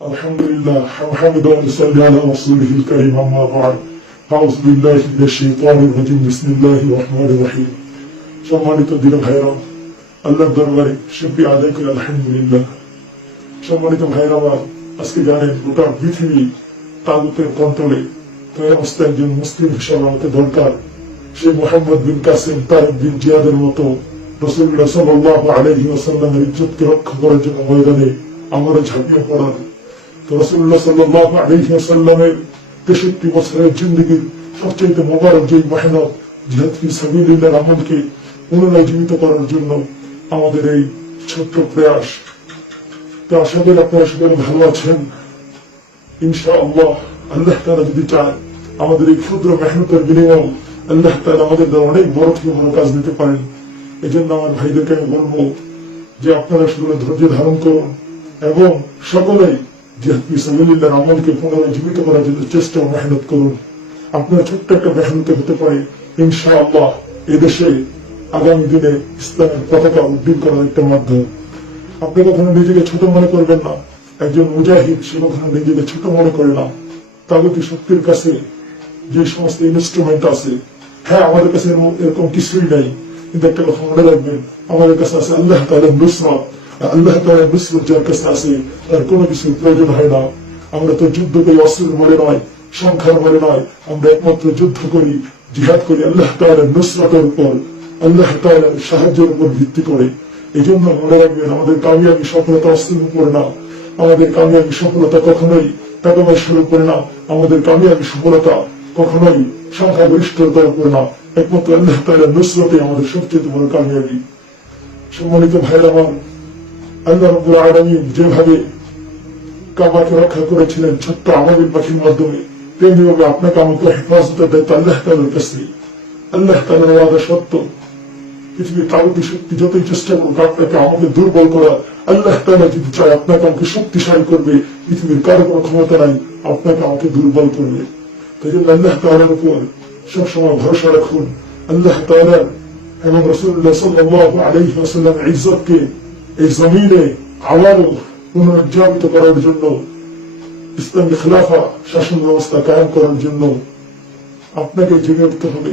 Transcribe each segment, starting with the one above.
الحمد لله وحمد ونصلي على رسوله الكريم أما بعد أعوذ بالله من الشيطان الرجيم بسم الله الرحمن الرحيم সম্মানিত দিন ভাইরা আল্লাহর দরবারে শুকরিয়া আদায় করি আলহামদুলিল্লাহ। সম্মানিত ভাইরা আমার, আজকে জানেন গোটা পৃথিবী তাগুতের কন্ট্রোলে, তাই অবস্থায় একজন মুসলিম হিসাবে আমাকে দরকার সে মুহাম্মদ বিন কাসিম তারেক বিন জিয়াদের মতো রাসূলুল্লাহ সাল্লাল্লাহু আলাইহি ওয়াসাল্লামের ইজ্জতকে রক্ষা করার জন্য ময়দানে আমারও ঝাঁপিয়ে পড়ার। তো রাসূলুল্লাহ সাল্লাল্লাহু আলাইহি ওয়াসাল্লামের ৬৩ বছরের জিন্দেগীর সবচেয়ে মোবারক যে মেহনত জিহাদ ফি সাবিলিল্লাহর আমলকে পুনরায় জীবিত করার জন্য আমাদের এই ছোট্ট প্রয়াস। তো আশা করি আপনারা সকলে ভালো আছেন ইনশাআল্লাহ। আল্লাহ তাআলা যদি চান আমাদের এই ক্ষুদ্র মেহনতের বিনিময়ে আল্লাহ তাআলা আমাদের দ্বারা অনেক বড় থেকে বড় কাজ দিতে পারেন। এই জন্য আমার ভাইদেরকে আমি বলবো যে আপনারা সকলে ধৈর্য ধারণ করুন এবং সকলেই জিহাদ ফি সাবিলিল্লাহর আমলকে পুনরায় জীবিত করার জন্য চেষ্টা ও মেহনত করুন। আপনার ছোট্ট একটা মেহনতে হতে পারে ইনশাআল্লাহ এদেশে আগামী দিনে ইসলামের পতাকা উড্ডীন করার একটা মাধ্যম। আপনি কখনো নিজেকে ছোট মনে করবেন না। একজন মুজাহিদ সে কখনো নিজেকে ছোট মনে করে না। তাগুতি শক্তির কাছে যে সমস্ত ইনস্ট্রুমেন্ট আছে, হ্যাঁ আমাদের কাছে এরকম কিছুই নাই, কিন্তু একটা কথা মনে রাখবেন, আমাদের কাছে আছে আল্লাহ তাআলার নুসরাত। আল্লাহ তাআলার নুসরাত যার কাছে আছে তার কোনো কিছুর প্রয়োজন হয় না। আমরা তো যুদ্ধ করি অস্ত্রের বলে নয়, সংখ্যার বলে নয়, আমরা একমাত্র যুদ্ধ করি, জিহাদ করি আল্লাহ তাআলার নুসরাতের উপর, আল্লাহ তাআলার সাহায্যের উপর ভিত্তি করে। এই জন্য মনে রাখবেন, আমাদের কামিয়াবি সফলতা অস্ত্রের উপর না, আমাদের কামিয়াবি সফলতা কখনোই টাকা পয়সার উপরে না, আমাদের কামিয়াবি সফলতা কখনোই সংখ্যাগরিষ্ঠতার উপর না, একমাত্র আল্লাহ তাআলার নুসরাতে আমাদের সবচেয়ে বড় কামিয়াবি। সম্মানিত ভাইরা আমার, আল্লাহ রাব্বুল আলামিন যেভাবে কাবাকে রক্ষা করেছিলেন ছোট্ট আমাদের পাখির মাধ্যমে, তেমনিভাবে আপনাকে আমাকে হেফাজতের দায়িত্ব আল্লাহ তাআলার কাছে। আল্লাহ তাআলার ওয়াদা সত্য। পৃথিবীর তাগুতি শক্তি যতই চেষ্টা করুক আপনাকে আমাকে দুর্বল করা, আল্লাহ তাআলা যদি চায় আপনাকে আমাকে শক্তিশালী করবে। পৃথিবীর কারো কোনো ক্ষমতা নাই আপনাকে আমাকে দুর্বল করবে। তাই জন্য আল্লাহ তাআলার উপর সবসময় ভরসা রাখুন। আল্লাহ তাআলা এবং রাসূলুল্লাহ সাল্লাল্লাহু আলাইহি ওয়াসাল্লামের ইজ্জতকে এই জমিনে আবারও পুনরুজ্জীবিত করার জন্য, ইসলামী খেলাফা শাসন ব্যবস্থা কায়েম করার জন্য আপনাকে জেগে উঠতে হবে।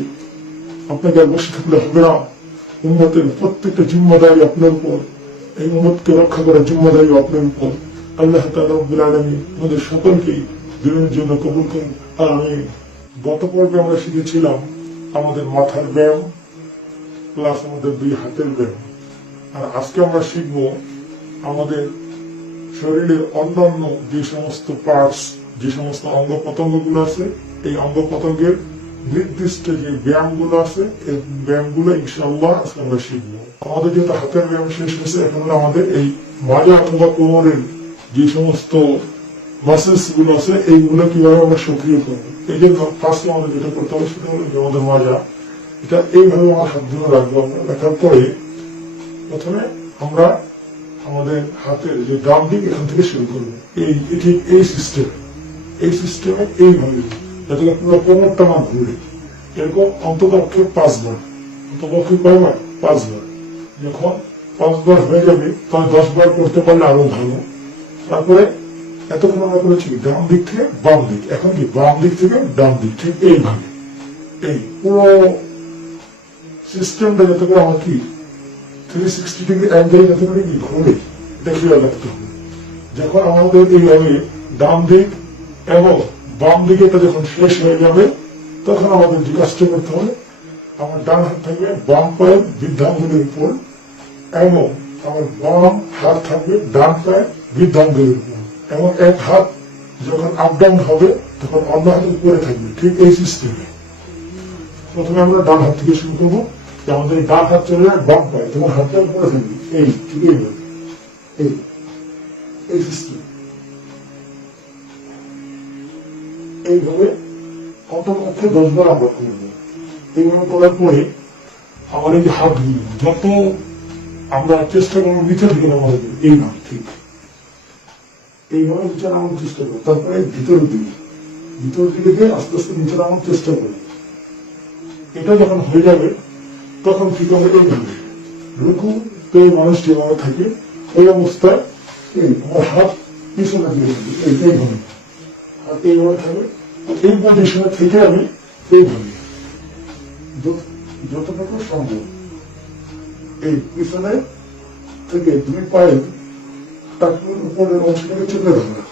আপনাকে আর বসে থাকলে হবে না। উম্মতের প্রত্যেকটা জিম্মাদারি আপনার উপর, এই উম্মতকে রক্ষা করার জিম্মাদারি আপনার উপর। আল্লাহ তাআলা রাব্বুল আলামিন আমাদের সকলকেই দিনের জন্য কবুল করুন। আর আমি গত পর্বে আমরা শিখেছিলাম আমাদের মাথার ব্যায়াম প্লাস আমাদের দুই হাতের ব্যায়াম। আর আজকে আমরা শিখব আমাদের শরীরের অন্যান্য যে সমস্ত পার্টস, যে সমস্ত অঙ্গ প্রত্যঙ্গ গুলো আছে, এই অঙ্গ প্রত্যঙ্গের নির্দিষ্ট যে ব্যায়ামগুলো আছে, এই ব্যায়ামগুলো ইনশাআল্লাহ আজকে আমরা শিখবো। আমাদের যেহেতু হাতের ব্যায়াম শেষ হয়েছে, এখন আমাদের এই মাজা অথবা কোমরের যে সমস্ত মাসেলস গুলো আছে এইগুলো কিভাবে আমরা সক্রিয় করবো। এই জন্য ফার্স্ট আমাদের যেটা করতে হবে সেটা হলো আমাদের মাজা, এটা এইভাবে আমার হাত ধরে রাখবো। রাখার পরে প্রথমে আমরা আমাদের হাতের যে ডান দিক এখান থেকে শুরু করবো, ঠিক এই সিস্টেমে এইভাবে, যাতে পুরো কোমরটা না ঘুরে। এরকম অন্ততপক্ষে 5 বার, অন্ততপক্ষে কয়বার 5 বার। যখন 5 বার হয়ে যাবে তখন 10 বার করতে পারলে আরো ভালো। তারপরে এতক্ষণ আমরা করেছি ডান দিক থেকে বাম দিক, এখন কি বাম দিক থেকে ডান দিক, ঠিক এইভাবে। এই পুরো সিস্টেমটা যাতে করে আমার কি 360 ডিগ্রি অ্যাঙ্গেল যাতে করে কি ঘুরে, এটা খেয়াল রাখতে হবে। যখন আমাদের এইভাবে ডান দিক এবং বাম দিকে এটা যখন শেষ হয়ে যাবে, তখন আমাদের যে কাজটা করতে হবে, আমার ডান হাত থাকবে বাম পায়ের বৃদ্ধাঙ্গুলের উপর এবং আমার বাম হাত থাকবে ডান পায়ের বৃদ্ধাঙ্গুলের উপর, এবং এক হাত যখন আপ ডাউন হবে তখন অন্য হাত উপরে থাকবে, ঠিক এই সিস্টেমে। প্রথমে আমরা ডান হাত থেকে শুরু করবো। আমাদের ডান হাত চলে যায় বাম পায়ে, তখন হাতটা উপরে থাকবে, এই সিস্টেম। এইভাবে অন্ততপক্ষে 10 বার আমরা করবো। এইভাবে করার পরে আমার এই যে হাতগুলো যত আমরা চেষ্টা করবো নিচের দিকে নামানো যাবে, এইভাবে ঠিক এইভাবে নিচে নামানোর চেষ্টা করবো। তারপরে ভিতরের দিকে দিয়ে আস্তে আস্তে নিচে নামানোর চেষ্টা করবো। এটা যখন হয়ে যাবে তখন ঠিক হবে এইভাবে রুকু তো মানুষ যেভাবে থাকে, এই অবস্থায় আমার হাত পিছনে দিয়ে দিই এইভাবে, আর এইভাবে থাকবে। এই পজিশনে থেকে আমি এইভাবে যতটুকু সম্ভব এই পিছনে থেকে দুই পায়ে তারপর উপরের অংশটাকে চেপে ধরা,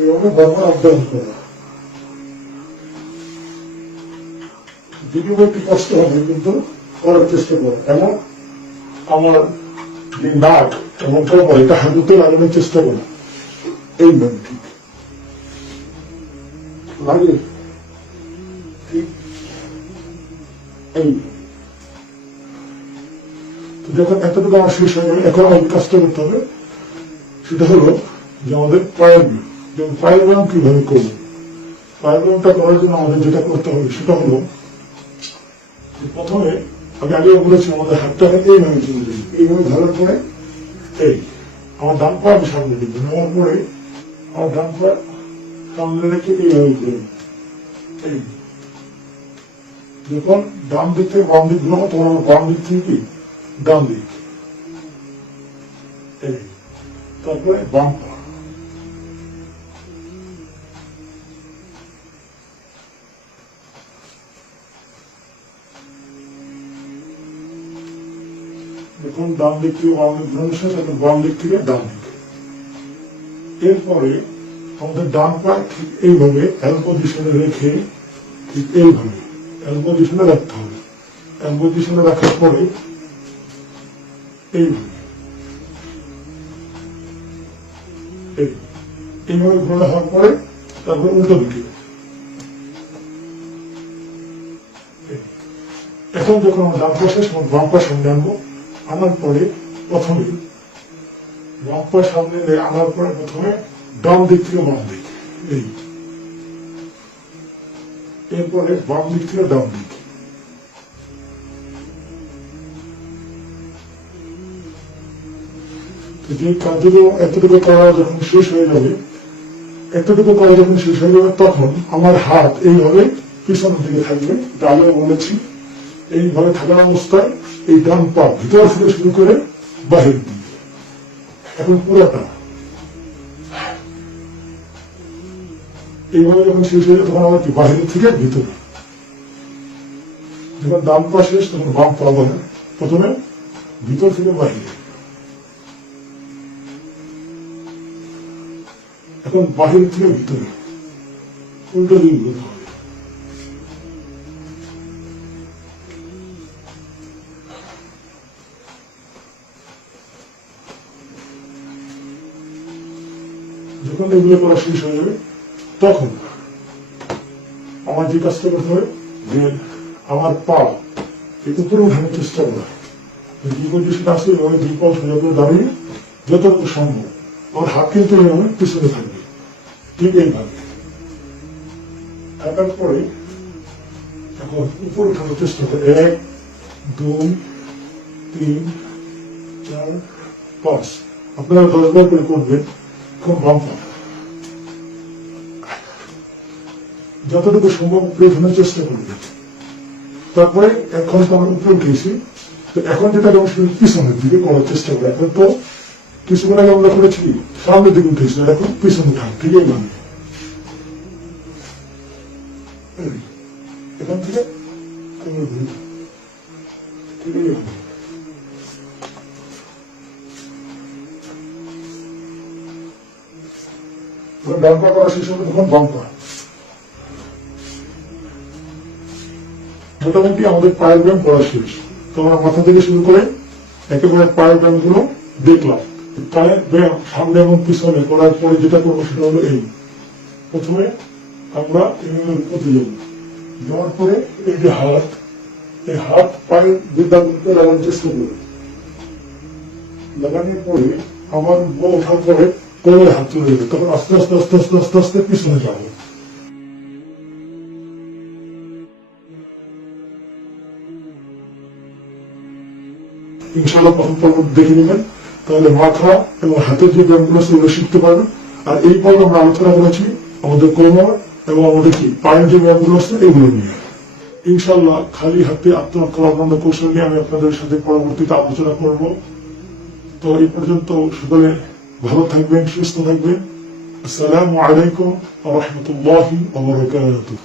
এইভাবে বারবার আপ ডাউন করা। যদিও একটু কষ্ট হবে কিন্তু করার চেষ্টা করো। এবং আমার যে নাক এবং কপাল এটা হাঁটুতে লাগানোর চেষ্টা করো, এইভাবে ঠিক লাগে, ঠিক এই। যখন এতটুকু আমার শেষ হয়ে গেলে এখন আমাদের কাজটা করতে হবে, সেটা হলো যে আমাদের পায়ের ব্যায়াম। যেমন পায়ের ব্যায়াম কিভাবে করবো, পায়ের ব্যায়ামটা করার জন্য আমাদের যেটা করতে হবে সেটা হলো প্রথমে আমি আগে বলেছি আমাদের হাতটাকে এইভাবে চলে যাবে, এইভাবে ধরার পরে এই আমার ডান পা আমি সামনে দিব, নেওয়ার পরে আমার ডান পা সামনে রেখে এইভাবে ঘুরে এই। যখন ডান দিক থেকে বাম দিক ঘুরাবো তখন আমার বাম দিক থেকে কি ডান দিক এই, তারপরে বাম পা, যখন ডান দিক থেকে বাম দিক ঘুরানো শেষ তখন বাম দিক থেকে ডান দিক। এরপরে আমাদের ডান পা ঠিক এইভাবে এল পজিশনে রেখে ঠিক এইভাবে এল পজিশনে রাখতে হবে। এল পজিশনে রাখার পরে এইভাবে এইভাবে ঘোরা হওয়ার পরে তারপর উল্টো দিকে। এখন যখন আমার ডান পা শেষ বাম পা সামনে আনবো, আনার পরে প্রথমে বাম পা সামনে আনার পরে প্রথমে ডান দিক থেকে বাম দিক এই, এরপরে বাম দিক থেকে ডান দিক। যে কাজগুলো এতটুকু করা যখন শেষ হয়ে যাবে, এতটুকু করা যখন শেষ হয়ে যাবে তখন আমার হাত এইভাবে পিছনের দিকে থাকবে। তাহলে বলেছি এইভাবে থাকার অবস্থায় এই ডান পা ভিতর থেকে শুরু করে বাহির দিকে, এখন পুরাটা এইভাবে যখন শেষ হয়ে যাবে তখন আমার কি বাহির থেকে ভিতরে। যখন ডান পা শেষ তখন বাম পা বলে প্রথমে ভিতর থেকে বাহিরে, এখন বাহির থেকে ভিতরে উল্টো দিক ঘুরতে হবে। যখন এগুলো করা শেষ হয়ে যাবে তখন আমার যে কাজটা করতে হবে যে আমার পা এই উপরে উঠানোর চেষ্টা করা, যে পজিশন আছে এভাবে দুই পা সোজা করে দাঁড়িয়ে যতটুকু সম্ভব আমার হাত কিন্তু এভাবে পিছনে থাকবে, ঠিক এইভাবে থাকার পরে এখন উপরে উঠানোর চেষ্টা করে 1 2 3 4 5 আপনারা 10 বার করে করবেন। এখন বাম পা যতটুকু সম্ভব উপরে উঠানোর চেষ্টা করবে। তারপরে এখন তো আমরা উপরে উঠেছি, তো এখন যেটা পিছনের দিকে করার চেষ্টা করে। এখন তো কিছুক্ষণ আগে আমরা করেছি সামনের দিকে উঠেছি, এখন পিছনে উঠান, ঠিক এইভাবে এখান থেকে ঠিক এইভাবে। ডান পা করা শেষ হবে তখন বাম পা। মোটামুটি আমাদের পায়ের ব্যায়াম করা শেষ। তোমরা মাথা থেকে শুরু করে একেবারে পায়ের ব্যায়াম গুলো দেখলাম। পায়ের ব্যায়াম সামনে এবং পিছনে করার পরে যেটা করবো সেটা হলো এই, প্রথমে আমরা উপরে যাব, যাওয়ার পরে এই যে হাত, এই হাত পায়ের বৃদ্ধাগুলোকে লাগানোর চেষ্টা করবে। লাগানোর পরে আমার বউ ওঠার পরে কোমরে হাত চলে যাবে, তখন আস্তে আস্তে আস্তে আস্তে আস্তে আস্তে পিছনে যাবে। ইনশাআল্লাহ প্রথম পর্ব দেখে নেবেন, তাহলে মাথা এবং হাতের যে ব্যায়ামগুলো সেগুলো শিখতে পারবেন। আর এই পর্ব আমরা আলোচনা করেছি আমাদের কোমর এবং আমাদের কি পায়ের যে ব্যায়ামগুলো আছে এগুলো নিয়ে। ইনশাআল্লাহ খালি হাতে আত্মরক্ষা অন্যান্য কৌশল নিয়ে আমি আপনাদের সাথে পরবর্তীতে আলোচনা করব। তো এই পর্যন্ত সকলে ভালো থাকবেন, সুস্থ থাকবেন। আসসালামু আলাইকুম ওয়া রাহমাতুল্লাহি ওয়া বারাকাতুহু।